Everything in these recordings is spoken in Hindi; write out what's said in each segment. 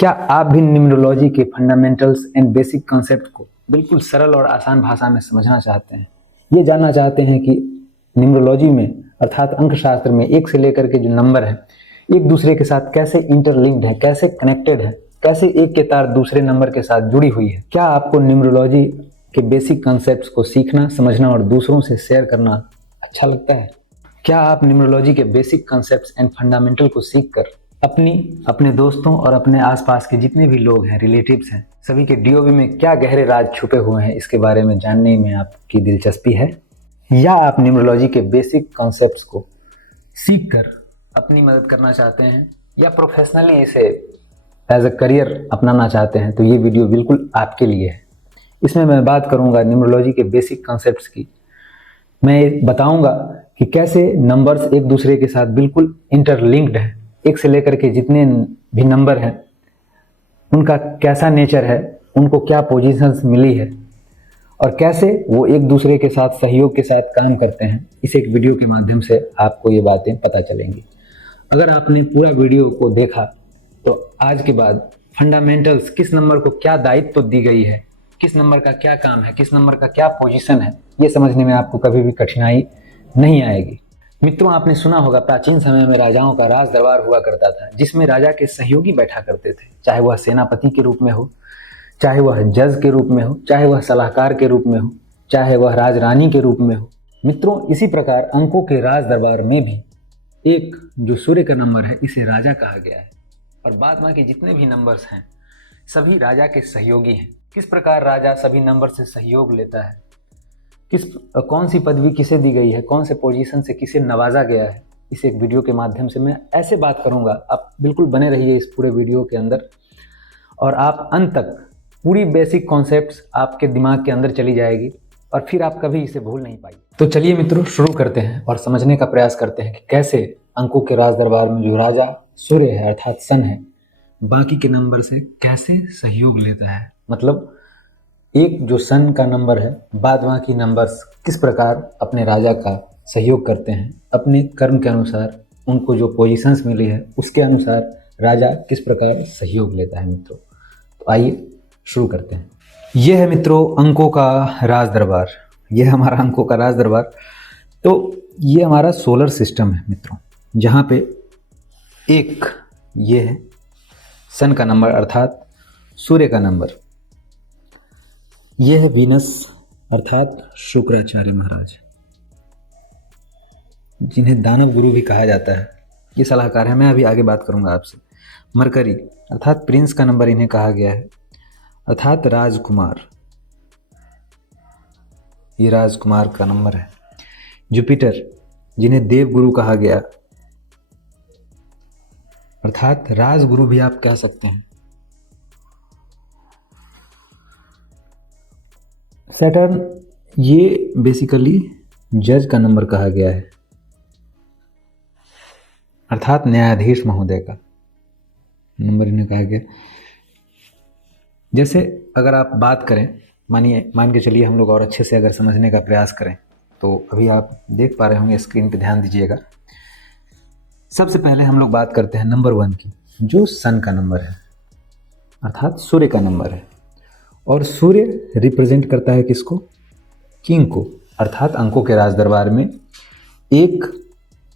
क्या आप भी न्यूमरोलॉजी के फंडामेंटल्स एंड बेसिक कॉन्सेप्ट को बिल्कुल सरल और आसान भाषा में समझना चाहते हैं? ये जानना चाहते हैं कि न्यूमरोलॉजी में अर्थात अंकशास्त्र में एक से लेकर के जो नंबर है एक दूसरे के साथ कैसे इंटरलिंक्ड है, कैसे कनेक्टेड है, कैसे एक के तार दूसरे नंबर के साथ जुड़ी हुई है। क्या आपको न्यूमरोलॉजी के बेसिक कॉन्सेप्ट्स को सीखना, समझना और दूसरों से शेयर करना अच्छा लगता है? क्या आप न्यूमरोलॉजी के बेसिक कॉन्सेप्ट्स एंड फंडामेंटल को सीखकर अपने दोस्तों और अपने आसपास के जितने भी लोग हैं, रिलेटिव्स हैं, सभी के डीओबी में क्या गहरे राज छुपे हुए हैं, इसके बारे में जानने में आपकी दिलचस्पी है? या आप न्यूमरोलॉजी के बेसिक कॉन्सेप्ट्स को सीखकर अपनी मदद करना चाहते हैं या प्रोफेशनली इसे एज अ करियर अपनाना चाहते हैं, तो ये वीडियो बिल्कुल आपके लिए है। इसमें मैं बात करूंगा न्यूमरोलॉजी के बेसिक कॉन्सेप्ट्स की। मैं बताऊंगा कि कैसे नंबर्स एक दूसरे के साथ बिल्कुल इंटरलिंक्ड हैं, एक से लेकर के जितने भी नंबर हैं उनका कैसा नेचर है, उनको क्या पोजीशंस मिली है और कैसे वो एक दूसरे के साथ सहयोग के साथ काम करते हैं। इस एक वीडियो के माध्यम से आपको ये बातें पता चलेंगी। अगर आपने पूरा वीडियो को देखा तो आज के बाद फंडामेंटल्स, किस नंबर को क्या दायित्व दी गई है, किस नंबर का क्या काम है, किस नंबर का क्या पोजीशन है, ये समझने में आपको कभी भी कठिनाई नहीं आएगी। मित्रों, आपने सुना होगा प्राचीन समय में राजाओं का राज दरबार हुआ करता था, जिसमें राजा के सहयोगी बैठा करते थे, चाहे वह सेनापति के रूप में हो, चाहे वह जज के रूप में हो, चाहे वह सलाहकार के रूप में हो, चाहे वह राजरानी के रूप में हो। मित्रों, इसी प्रकार अंकों के राज दरबार में भी एक जो सूर्य का नंबर है, इसे राजा कहा गया है और बाद बाकी जितने भी नंबर्स हैं सभी राजा के सहयोगी हैं। किस प्रकार राजा सभी नंबर से सहयोग लेता है, कौन सी पदवी किसे दी गई है, कौन से पोजीशन से किसे नवाजा गया है, इस एक वीडियो के माध्यम से मैं ऐसे बात करूंगा। आप बिल्कुल बने रहिए इस पूरे वीडियो के अंदर और आप अंत तक पूरी बेसिक कॉन्सेप्ट्स आपके दिमाग के अंदर चली जाएगी और फिर आप कभी इसे भूल नहीं पाएंगे। तो चलिए मित्रों, शुरू करते हैं और समझने का प्रयास करते हैं कि कैसे अंकों के राज दरबार में जो राजा सूर्य है अर्थात सन है, बाकी के नंबर से कैसे सहयोग लेता है। मतलब एक जो सन का नंबर है, बाद बाकी नंबर्स किस प्रकार अपने राजा का सहयोग करते हैं, अपने कर्म के अनुसार उनको जो पोजीशंस मिली है उसके अनुसार राजा किस प्रकार सहयोग लेता है। मित्रों, तो आइए शुरू करते हैं। यह है मित्रों अंकों का राज दरबार। यह है हमारा अंकों का राज दरबार। तो ये हमारा सोलर सिस्टम है मित्रों, जहाँ पे एक ये है सन का नंबर अर्थात सूर्य का नंबर, यह है वीनस अर्थात शुक्राचार्य महाराज, जिन्हें दानव गुरु भी कहा जाता है। ये सलाहकार है, मैं अभी आगे बात करूंगा आपसे। मरकरी अर्थात प्रिंस का नंबर इन्हें कहा गया है अर्थात राजकुमार, ये राजकुमार का नंबर है। जुपिटर, जिन्हें देव गुरु कहा गया अर्थात राजगुरु भी आप कह सकते हैं। सैटर्न, ये बेसिकली जज का नंबर कहा गया है अर्थात न्यायाधीश महोदय का नंबर इन्हें कहा गया। जैसे अगर आप बात करें, मान के चलिए हम लोग और अच्छे से अगर समझने का प्रयास करें, तो अभी आप देख पा रहे होंगे, स्क्रीन पे ध्यान दीजिएगा। सबसे पहले हम लोग बात करते हैं नंबर 1 की, जो सन का नंबर है अर्थात सूर्य का नंबर है। और सूर्य रिप्रेजेंट करता है किसको? किंग को, अर्थात अंकों के राज दरबार में एक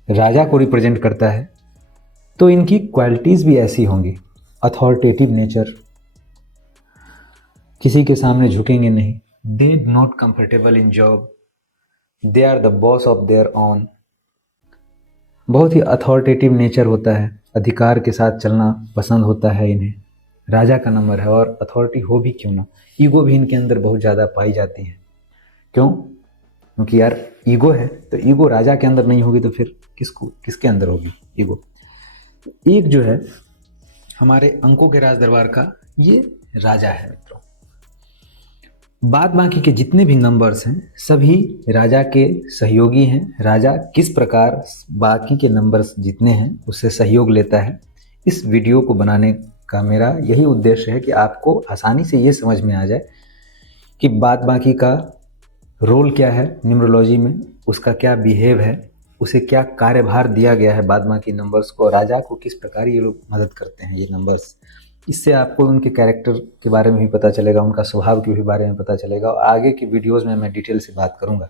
राजा को रिप्रेजेंट करता है। तो इनकी क्वालिटीज भी ऐसी होंगी, अथॉरिटेटिव नेचर, किसी के सामने झुकेंगे नहीं, they not comfortable in job, they are the boss of their own. बहुत ही अथॉरिटेटिव नेचर होता है, अधिकार के साथ चलना पसंद होता है इन्हें। राजा का नंबर है और अथॉरिटी हो भी क्यों ना, ईगो भी इनके अंदर बहुत ज़्यादा पाई जाती है। क्यों? क्योंकि यार ईगो है, तो ईगो राजा के अंदर नहीं होगी तो फिर किसके अंदर होगी ईगो। एक जो है हमारे अंकों के राज दरबार का ये राजा है मित्रों। बाद बाकी के जितने भी नंबर्स हैं सभी राजा के सहयोगी हैं। राजा किस प्रकार बाकी के नंबर्स जितने हैं उससे सहयोग लेता है, इस वीडियो को बनाने का मेरा यही उद्देश्य है कि आपको आसानी से ये समझ में आ जाए कि बाद बाकी का रोल क्या है न्यूमरोलॉजी में, उसका क्या बिहेव है, उसे क्या कार्यभार दिया गया है बाद बाकी नंबर्स को, राजा को किस प्रकार ये लोग मदद करते हैं ये नंबर्स इससे आपको उनके कैरेक्टर के बारे में भी पता चलेगा, उनका स्वभाव के भी बारे में पता चलेगा, और आगे की वीडियोज़ में मैं डिटेल से बात करूँगा।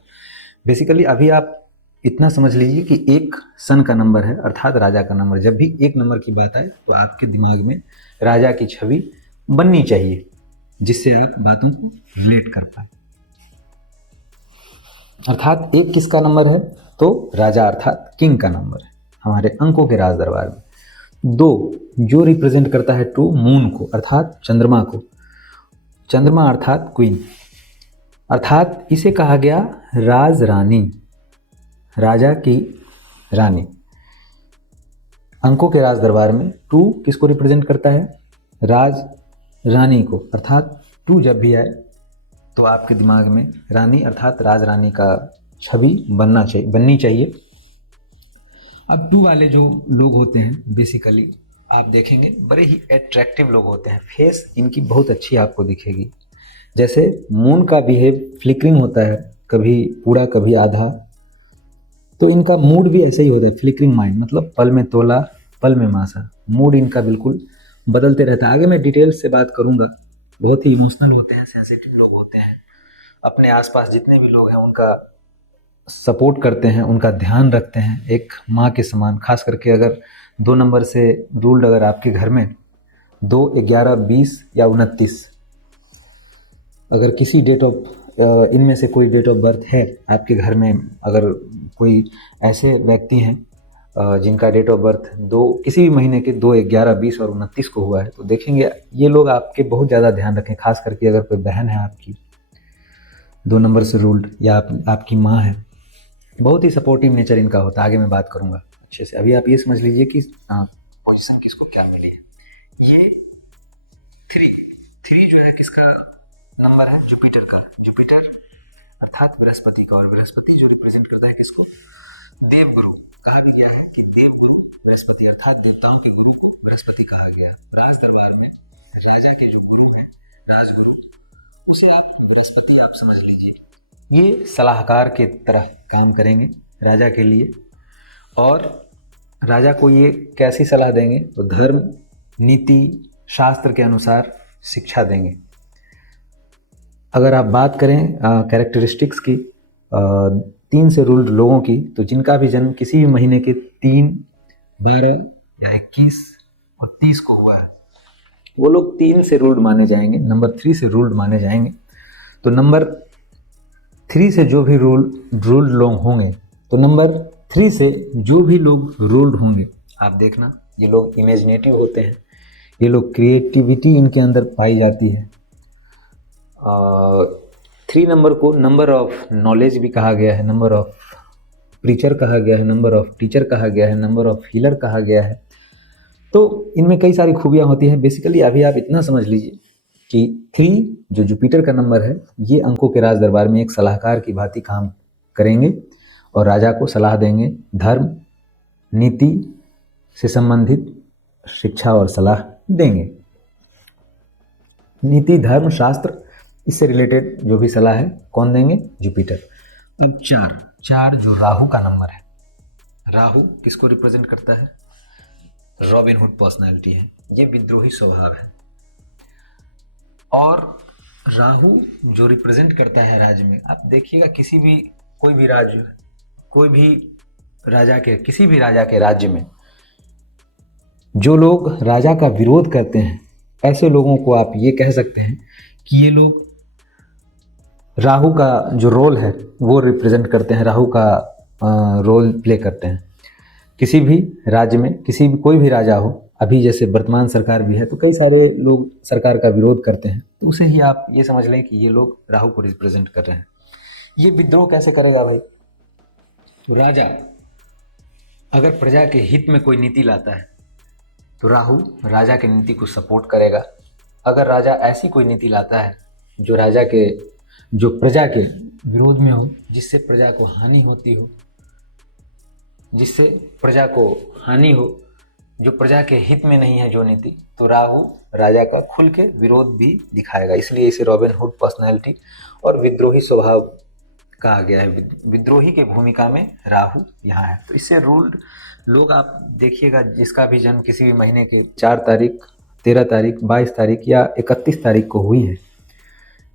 बेसिकली अभी आप इतना समझ लीजिए कि एक सन का नंबर है, अर्थात राजा का नंबर। जब भी एक नंबर की बात आए तो आपके दिमाग में राजा की छवि बननी चाहिए, जिससे आप बातों को रिलेट कर पाए। अर्थात एक किसका नंबर है? तो राजा अर्थात किंग का नंबर है हमारे अंकों के राज दरबार में। 2 जो रिप्रेजेंट करता है टू मून को, अर्थात चंद्रमा को। चंद्रमा अर्थात क्वीन, अर्थात इसे कहा गया राज रानी, राजा की रानी। अंकों के राज दरबार में 2 किसको रिप्रेजेंट करता है? राज रानी को, अर्थात 2 जब भी आए तो आपके दिमाग में रानी अर्थात राज रानी का छवि बननी चाहिए। अब 2 वाले जो लोग होते हैं बेसिकली आप देखेंगे बड़े ही एट्रैक्टिव लोग होते हैं, फेस इनकी बहुत अच्छी आपको दिखेगी। जैसे मून का बिहेव फ्लिकरिंग होता है, कभी पूरा कभी आधा, तो इनका मूड भी ऐसे ही होता है, फ्लिकरिंग माइंड, मतलब पल में तोला पल में मासा। मूड इनका बिल्कुल बदलते रहता है। आगे मैं डिटेल से बात करूंगा। बहुत ही इमोशनल होते हैं, सेंसिटिव लोग होते हैं, अपने आसपास जितने भी लोग हैं उनका सपोर्ट करते हैं, उनका ध्यान रखते हैं एक माँ के समान। खास करके अगर 2 नंबर से रूल्ड अगर आपके घर में 2, 11, 20 या 29, अगर किसी डेट ऑफ इनमें से कोई डेट ऑफ बर्थ है आपके घर में, अगर कोई ऐसे व्यक्ति हैं जिनका डेट ऑफ बर्थ किसी भी महीने के 2, 11, 20 और 29 को हुआ है, तो देखेंगे ये लोग आपके बहुत ज़्यादा ध्यान रखें। खास करके अगर कोई बहन है आपकी 2 नंबर से रूल्ड, या आपकी माँ है, बहुत ही सपोर्टिव नेचर इनका होता है। आगे मैं बात करूँगा अच्छे से। अभी आप ये समझ लीजिए कि पोजीशन किसको क्या मिली है। ये 3 जो है किसका नंबर है? जुपिटर का। जुपिटर अर्थात बृहस्पति का, और बृहस्पति जो रिप्रेजेंट करता है किसको? देवगुरु। कहा भी गया है कि देवगुरु बृहस्पति, अर्थात देवताओं के गुरु को बृहस्पति कहा गया। राज दरबार में राजा के जो गुरु हैं, राजगुरु, उसे आप बृहस्पति आप समझ लीजिए। ये सलाहकार के तरह काम करेंगे राजा के लिए, और राजा को ये कैसी सलाह देंगे? तो धर्म, नीति, शास्त्र के अनुसार शिक्षा देंगे। अगर आप बात करें कैरेक्टरिस्टिक्स की 3 से रूल्ड लोगों की, तो जिनका भी जन्म किसी भी महीने के 3, 12 या 21 और 30 को हुआ है, वो लोग 3 से रूल्ड माने जाएंगे, नंबर 3 से रूल्ड माने जाएंगे। तो नंबर 3 से जो भी रूल्ड लोग होंगे, तो नंबर 3 से जो भी लोग रूल्ड होंगे, आप देखना ये लोग इमेजिनेटिव होते हैं, ये लोग क्रिएटिविटी इनके अंदर पाई जाती है। 3 नंबर को नंबर ऑफ नॉलेज भी कहा गया है, नंबर ऑफ प्रीचर कहा गया है, नंबर ऑफ टीचर कहा गया है, नंबर ऑफ हीलर कहा गया है। तो इनमें कई सारी खूबियाँ होती हैं। बेसिकली अभी आप इतना समझ लीजिए कि 3 जो जुपिटर का नंबर है, ये अंकों के राज दरबार में एक सलाहकार की भांति काम करेंगे और राजा को सलाह देंगे, धर्म, नीति से संबंधित शिक्षा और सलाह देंगे। नीति, धर्म, शास्त्र, इससे रिलेटेड जो भी सलाह है कौन देंगे? जुपिटर। अब 4 जो राहु का नंबर है, राहु किसको रिप्रेजेंट करता है? रॉबिन हुड पर्सनैलिटी है, ये विद्रोही स्वभाव है। और राहु जो रिप्रेजेंट करता है राज्य में, आप देखिएगा किसी भी कोई भी राजा के राज्य में जो लोग राजा का विरोध करते हैं, ऐसे लोगों को आप ये कह सकते हैं कि ये लोग राहु का जो रोल है वो रिप्रेजेंट करते हैं, राहु का रोल प्ले करते हैं। किसी भी राज्य में कोई भी राजा हो, अभी जैसे वर्तमान सरकार भी है, तो कई सारे लोग सरकार का विरोध करते हैं, तो उसे ही आप ये समझ लें कि ये लोग राहु को रिप्रेजेंट कर रहे हैं। ये विद्रोह कैसे करेगा भाई? तो राजा अगर प्रजा के हित में कोई नीति लाता है तो राहु राजा की नीति को सपोर्ट करेगा। अगर राजा ऐसी कोई नीति लाता है जो प्रजा के विरोध में हो, जिससे प्रजा को हानि हो, जो प्रजा के हित में नहीं है जो नीति, तो राहु राजा का खुल के विरोध भी दिखाएगा। इसलिए इसे रॉबिन हुड पर्सनैलिटी और विद्रोही स्वभाव कहा गया है। विद्रोही के भूमिका में राहु यहाँ है। तो इससे रूल्ड लोग आप देखिएगा, जिसका भी जन्म किसी भी महीने के 4 तारीख 13 तारीख, 22 तारीख या 31 तारीख को हुई है,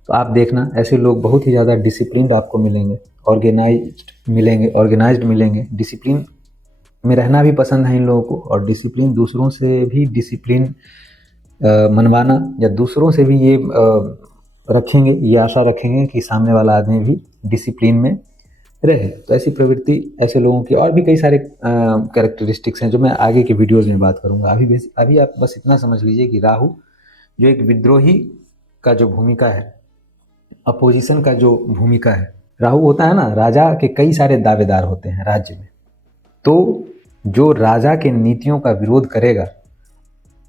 तो आप देखना ऐसे लोग बहुत ही ज़्यादा डिसिप्लिन्ड आपको मिलेंगे, ऑर्गेनाइज्ड मिलेंगे। डिसिप्लिन में रहना भी पसंद है इन लोगों को, और डिसिप्लिन दूसरों से भी डिसिप्लिन मनवाना या दूसरों से भी ये रखेंगे, ये आशा रखेंगे कि सामने वाला आदमी भी डिसिप्लिन में रहे। तो ऐसी प्रवृत्ति ऐसे लोगों की और भी कई सारे कैरेक्टरिस्टिक्स हैं जो मैं आगे के वीडियोज़ में बात करूँगा। अभी आप बस इतना समझ लीजिए कि राहु जो एक विद्रोही का जो भूमिका है, अपोजिशन का जो भूमिका है, राहु होता है ना, राजा के कई सारे दावेदार होते हैं राज्य में, तो जो राजा के नीतियों का विरोध करेगा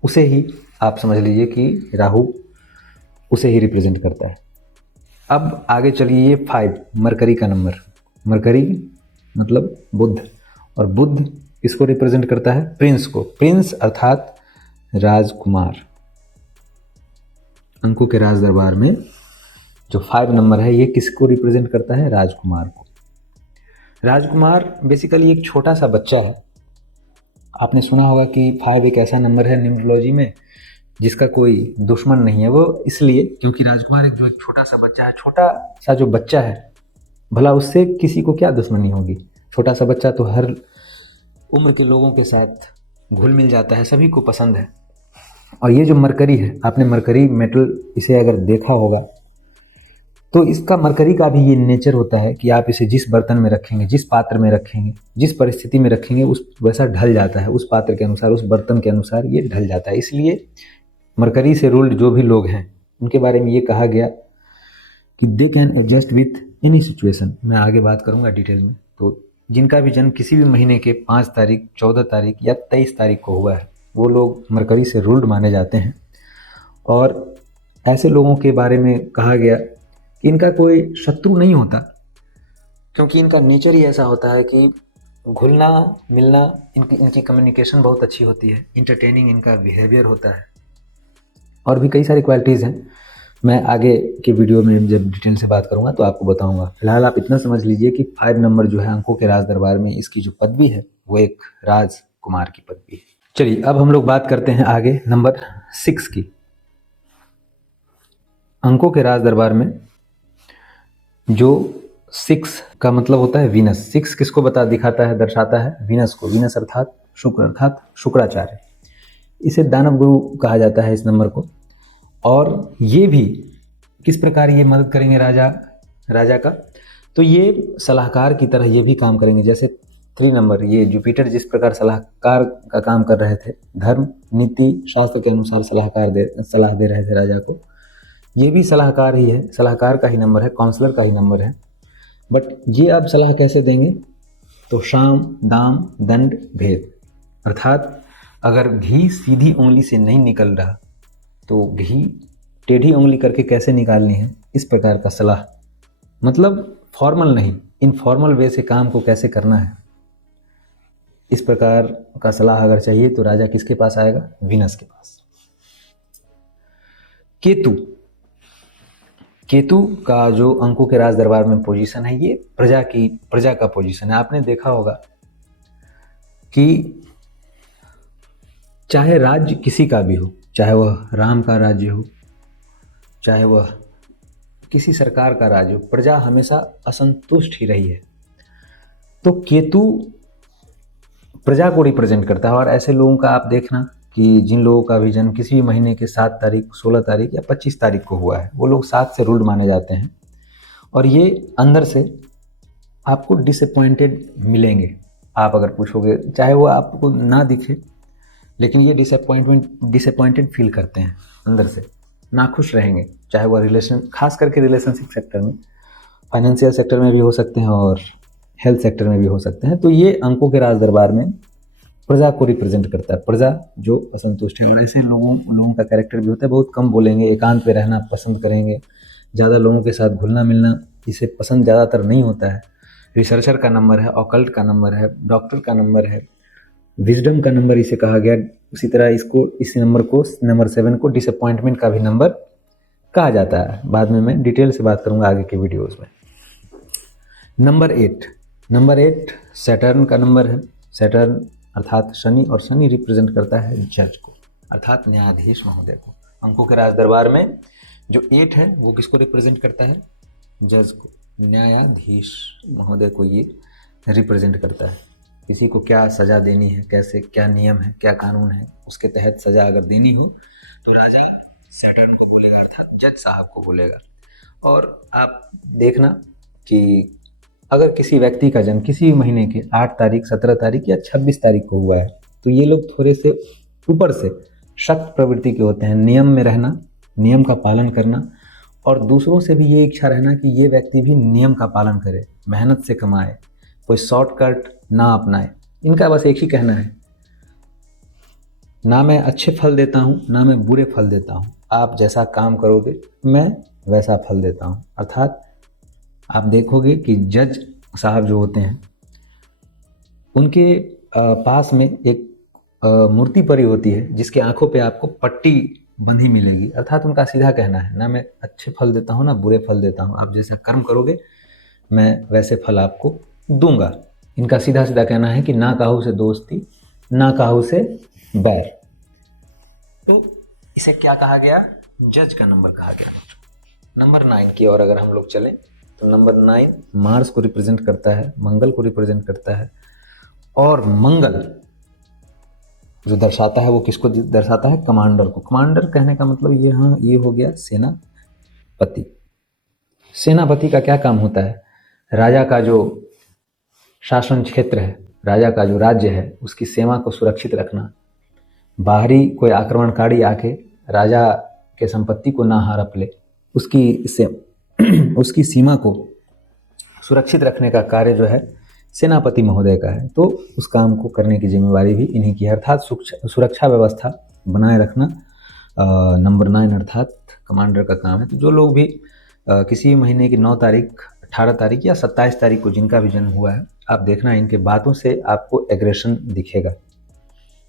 उसे ही आप समझ लीजिए कि राहु उसे ही रिप्रेजेंट करता है। अब आगे चलिए, ये 5 मरकरी का नंबर, मरकरी मतलब बुध, और बुध किसको रिप्रेजेंट करता है? प्रिंस को। प्रिंस अर्थात राजकुमार। अंकों के राज दरबार में जो 5 नंबर है ये किसको रिप्रेजेंट करता है? राजकुमार को। राजकुमार बेसिकली एक छोटा सा बच्चा है। आपने सुना होगा कि 5 एक ऐसा नंबर है न्यूमरोलॉजी में जिसका कोई दुश्मन नहीं है। वो इसलिए क्योंकि राजकुमार एक छोटा सा बच्चा है। छोटा सा जो बच्चा है, भला उससे किसी को क्या दुश्मनी होगी? छोटा सा बच्चा तो हर उम्र के लोगों के साथ घुल मिल जाता है, सभी को पसंद है। और ये जो मरकरी है, आपने मरकरी मेटल इसे अगर देखा होगा तो इसका मरकरी का भी ये नेचर होता है कि आप इसे जिस बर्तन में रखेंगे, जिस पात्र में रखेंगे, जिस परिस्थिति में रखेंगे उस वैसा ढल जाता है, उस पात्र के अनुसार, उस बर्तन के अनुसार ये ढल जाता है। इसलिए मरकरी से रूल्ड जो भी लोग हैं उनके बारे में ये कहा गया कि they can adjust with any situation. मैं आगे बात करूंगा डिटेल में। तो जिनका भी जन्म किसी भी महीने के 5 तारीख, 14 तारीख या 23 तारीख को हुआ है, वो लोग मरकरी से रूल्ड माने जाते हैं। और ऐसे लोगों के बारे में कहा गया कि इनका कोई शत्रु नहीं होता, क्योंकि इनका नेचर ही ऐसा होता है कि घुलना मिलना, इनकी कम्युनिकेशन बहुत अच्छी होती है, इंटरटेनिंग इनका बिहेवियर होता है, और भी कई सारी क्वालिटीज़ हैं। मैं आगे के वीडियो में जब डिटेल से बात करूंगा तो आपको बताऊंगा। फिलहाल आप इतना समझ लीजिए कि 5 नंबर जो है अंकों के राज दरबार में इसकी जो पदवी है वो एक राजकुमार की पदवी है। चलिए अब हम लोग बात करते हैं आगे नंबर 6 की। अंकों के राज दरबार में जो 6 का मतलब होता है वीनस। 6 किसको दिखाता है, दर्शाता है? वीनस को। वीनस अर्थात शुक्र, अर्थात शुक्राचार्य। इसे दानव गुरु कहा जाता है इस नंबर को। और ये भी किस प्रकार ये मदद करेंगे राजा का, तो ये सलाहकार की तरह ये भी काम करेंगे। जैसे 3 नंबर, ये जुपिटर जिस प्रकार सलाहकार का काम कर रहे थे, धर्म नीति शास्त्र के अनुसार सलाह दे रहे थे राजा को, ये भी सलाहकार ही है, सलाहकार का ही नंबर है, काउंसलर का ही नंबर है। बट ये अब सलाह कैसे देंगे? तो शाम दाम दंड भेद, अर्थात अगर घी सीधी उंगली से नहीं निकल रहा तो घी टेढ़ी उंगली करके कैसे निकालनी है, इस प्रकार का सलाह। मतलब फॉर्मल नहीं, इनफॉर्मल वे से काम को कैसे करना है, इस प्रकार का सलाह अगर चाहिए तो राजा किसके पास आएगा? वीनस के पास। केतु का जो अंकों के राज दरबार में पोजीशन है, ये प्रजा का पोजीशन है। आपने देखा होगा कि चाहे राज्य किसी का भी हो, चाहे वह राम का राज्य हो, चाहे वह किसी सरकार का राज्य हो, प्रजा हमेशा असंतुष्ट ही रही है। तो केतु प्रजा को रिप्रेजेंट करता है। और ऐसे लोगों का आप देखना कि जिन लोगों का भी जन्म किसी भी महीने के 7 तारीख, 16 तारीख या 25 तारीख को हुआ है, वो लोग 7 से रूल्ड माने जाते हैं। और ये अंदर से आपको डिसअपॉइंटेड मिलेंगे। आप अगर पूछोगे, चाहे वो आपको ना दिखे, लेकिन ये डिसअपॉइंटेड फील करते हैं, अंदर से नाखुश रहेंगे। चाहे वह खास करके रिलेशनशिप सेक्टर में, फाइनेंशियल सेक्टर में भी हो सकते हैं और हेल्थ सेक्टर में भी हो सकते हैं। तो ये अंकों के राज दरबार में प्रजा को रिप्रेजेंट करता है, प्रजा जो असंतुष्ट है। और ऐसे लोगों का कैरेक्टर भी होता है, बहुत कम बोलेंगे, एकांत में रहना पसंद करेंगे, ज़्यादा लोगों के साथ घुलना मिलना इसे पसंद ज़्यादातर नहीं होता है। रिसर्चर का नंबर है, ऑकल्ट का नंबर है, डॉक्टर का नंबर है, विजडम का नंबर इसे कहा गया। उसी तरह इस नंबर को, नंबर 7 को डिसअपॉइंटमेंट का भी नंबर कहा जाता है। बाद में मैं डिटेल से बात करूंगा आगे के वीडियोस में। नंबर 8 सैटर्न का नंबर है। सैटर्न अर्थात शनि, और शनि रिप्रेजेंट करता है जज को, अर्थात न्यायाधीश महोदय को। अंकों के राज दरबार में जो 8 है वो किसको रिप्रेजेंट करता है? जज को। न्यायाधीश महोदय को ये रिप्रेजेंट करता है। किसी को क्या सज़ा देनी है, कैसे क्या नियम है, क्या कानून है, उसके तहत सज़ा अगर देनी हो तो राजा सैटर्न को बोलेगा, अर्थात जज साहब को बोलेगा। और आप देखना कि अगर किसी व्यक्ति का जन्म किसी भी महीने के 8 तारीख, 17 तारीख या 26 तारीख को हुआ है तो ये लोग थोड़े से ऊपर से सख्त प्रवृत्ति के होते हैं। नियम में रहना, नियम का पालन करना, और दूसरों से भी ये इच्छा रहना कि ये व्यक्ति भी नियम का पालन करे, मेहनत से कमाए, कोई शॉर्टकट ना अपनाए। इनका बस एक ही कहना है, ना मैं अच्छे फल देता हूँ ना मैं बुरे फल देता हूँ, आप जैसा काम करोगे मैं वैसा फल देता हूँ। अर्थात आप देखोगे कि जज साहब जो होते हैं उनके पास में एक मूर्ति पड़ी होती है जिसके आंखों पे आपको पट्टी बंधी मिलेगी। अर्थात उनका सीधा कहना है, ना मैं अच्छे फल देता हूँ ना बुरे फल देता हूँ, आप जैसा कर्म करोगे मैं वैसे फल आपको दूंगा। इनका सीधा सीधा कहना है कि ना काहू से दोस्ती ना काहू से बैर। तो इसे क्या कहा गया? जज का नंबर कहा गया। नंबर 9 की ओर अगर हम लोग चलें तो नंबर 9 मार्स को रिप्रेजेंट करता है, मंगल को रिप्रेजेंट करता है। और मंगल जो दर्शाता है वो किसको दर्शाता है? कमांडर को। कमांडर कहने का मतलब ये हो गया सेनापति। सेनापति का क्या काम होता है? राजा का जो शासन क्षेत्र है, राजा का जो राज्य है, उसकी सीमा को सुरक्षित रखना, बाहरी कोई आक्रमणकारी आके राजा के संपत्ति को ना हड़प ले, उसकी सीमा को सुरक्षित रखने का कार्य जो है सेनापति महोदय का है। तो उस काम को करने की जिम्मेवारी भी इन्हीं की है। अर्थात सुरक्षा व्यवस्था बनाए रखना नंबर 9 अर्थात कमांडर का काम है। तो जो लोग भी किसी भी महीने की 9 तारीख, 18 तारीख या 27 तारीख को जिनका भी जन्म हुआ है, आप देखना इनके बातों से आपको एग्रेशन दिखेगा,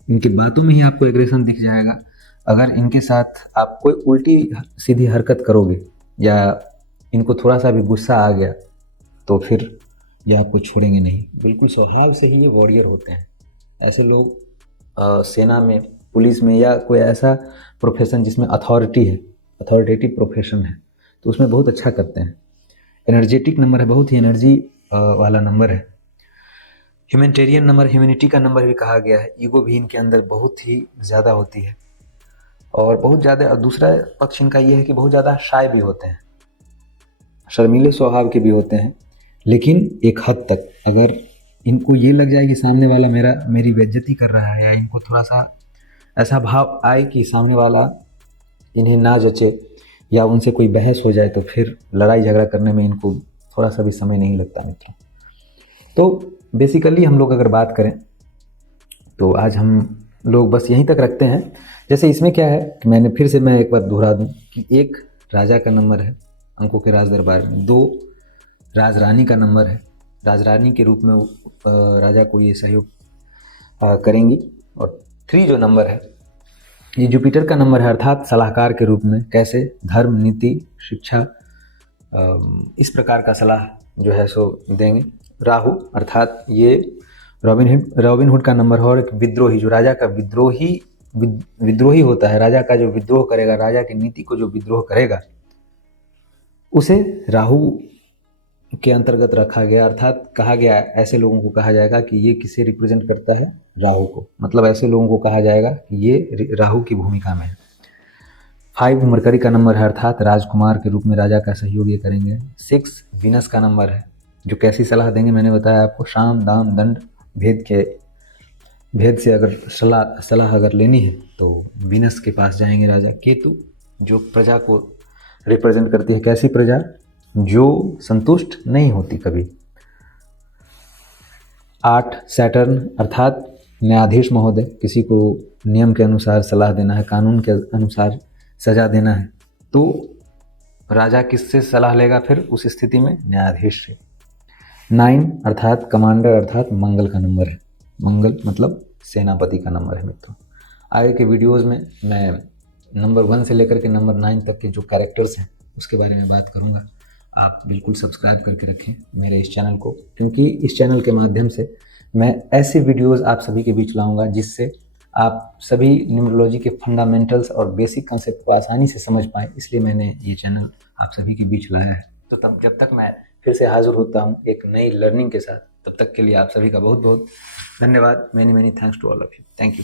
इनकी बातों में ही आपको एग्रेशन दिख जाएगा। अगर इनके साथ आप कोई उल्टी सीधी हरकत करोगे या इनको थोड़ा सा भी गुस्सा आ गया तो फिर ये आपको छोड़ेंगे नहीं। बिल्कुल स्वभाव से ही ये वॉरियर होते हैं। ऐसे लोग सेना में, पुलिस में या कोई ऐसा प्रोफेशन जिसमें अथॉरिटी है, अथॉरिटेटिव प्रोफेशन है, तो उसमें बहुत अच्छा करते हैं। एनर्जेटिक नंबर है, बहुत ही एनर्जी वाला नंबर है। ह्यूमैनिटेरियन नंबर, ह्यूमैनिटी का नंबर भी कहा गया है। ईगो भी इनके अंदर बहुत ही ज़्यादा होती है और बहुत ज़्यादा। और दूसरा पक्ष इनका ये है कि बहुत ज़्यादा शाय भी होते हैं, शर्मीले स्वभाव के भी होते हैं, लेकिन एक हद तक। अगर इनको ये लग जाए कि सामने वाला मेरी बेइज्जती कर रहा है या इनको थोड़ा सा ऐसा भाव आए कि सामने वाला इन्हें ना जचे या उनसे कोई बहस हो जाए तो फिर लड़ाई झगड़ा करने में इनको थोड़ा सा भी समय नहीं लगता मित्रों। तो बेसिकली हम लोग अगर बात करें तो आज हम लोग बस यहीं तक रखते हैं। जैसे इसमें क्या है कि मैं एक बार दोहरा दूं कि 1 राजा का नंबर है अंकों के राज दरबार में, 2 राजरानी का नंबर है, राजरानी के रूप में राजा को ये सहयोग करेंगी। और 3 जो नंबर है ये जुपिटर का नंबर है, अर्थात सलाहकार के रूप में, कैसे धर्म, नीति, शिक्षा, इस प्रकार का सलाह जो है सो देंगे। राहु अर्थात ये रॉबिनहुड का नंबर है और एक विद्रोही, जो राजा का विद्रोही होता है, राजा का जो विद्रोह करेगा, राजा की नीति को जो विद्रोह करेगा उसे राहु के अंतर्गत रखा गया। अर्थात कहा गया, ऐसे लोगों को कहा जाएगा कि ये किसे रिप्रेजेंट करता है? राहु को। मतलब ऐसे लोगों को कहा जाएगा कि ये राहु की भूमिका में है। 5 मरकरी का नंबर है, अर्थात राजकुमार के रूप में राजा का सहयोग ये करेंगे। 6 वीनस का नंबर है, जो कैसी सलाह देंगे मैंने बताया आपको, शाम दाम दंड भेद से अगर सलाह अगर लेनी है तो वीनस के पास जाएंगे राजा। केतु जो प्रजा को रिप्रेजेंट करती है, कैसी प्रजा? जो संतुष्ट नहीं होती कभी। 8 सैटर्न अर्थात न्यायाधीश महोदय, किसी को नियम के अनुसार सलाह देना है, कानून के अनुसार सजा देना है, तो राजा किससे सलाह लेगा फिर उस स्थिति में? न्यायाधीश से। 9 अर्थात कमांडर अर्थात मंगल का नंबर है। मंगल मतलब सेनापति का नंबर है मित्रों। आगे के वीडियोज़ में मैं नंबर 1 से लेकर के नंबर 9 तक के जो कैरेक्टर्स हैं उसके बारे में बात करूँगा। आप बिल्कुल सब्सक्राइब करके रखें मेरे इस चैनल को, क्योंकि इस चैनल के माध्यम से मैं ऐसे वीडियोस आप सभी के बीच लाऊंगा जिससे आप सभी न्यूमरोलॉजी के फंडामेंटल्स और बेसिक कंसेप्ट को आसानी से समझ पाएँ, इसलिए मैंने ये चैनल आप सभी के बीच लाया है। तो तब जब तक मैं फिर से हाज़िर होता हूँ एक नई लर्निंग के साथ, तब तक के लिए आप सभी का बहुत बहुत धन्यवाद। Many thanks to all of you. Thank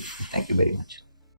you very much.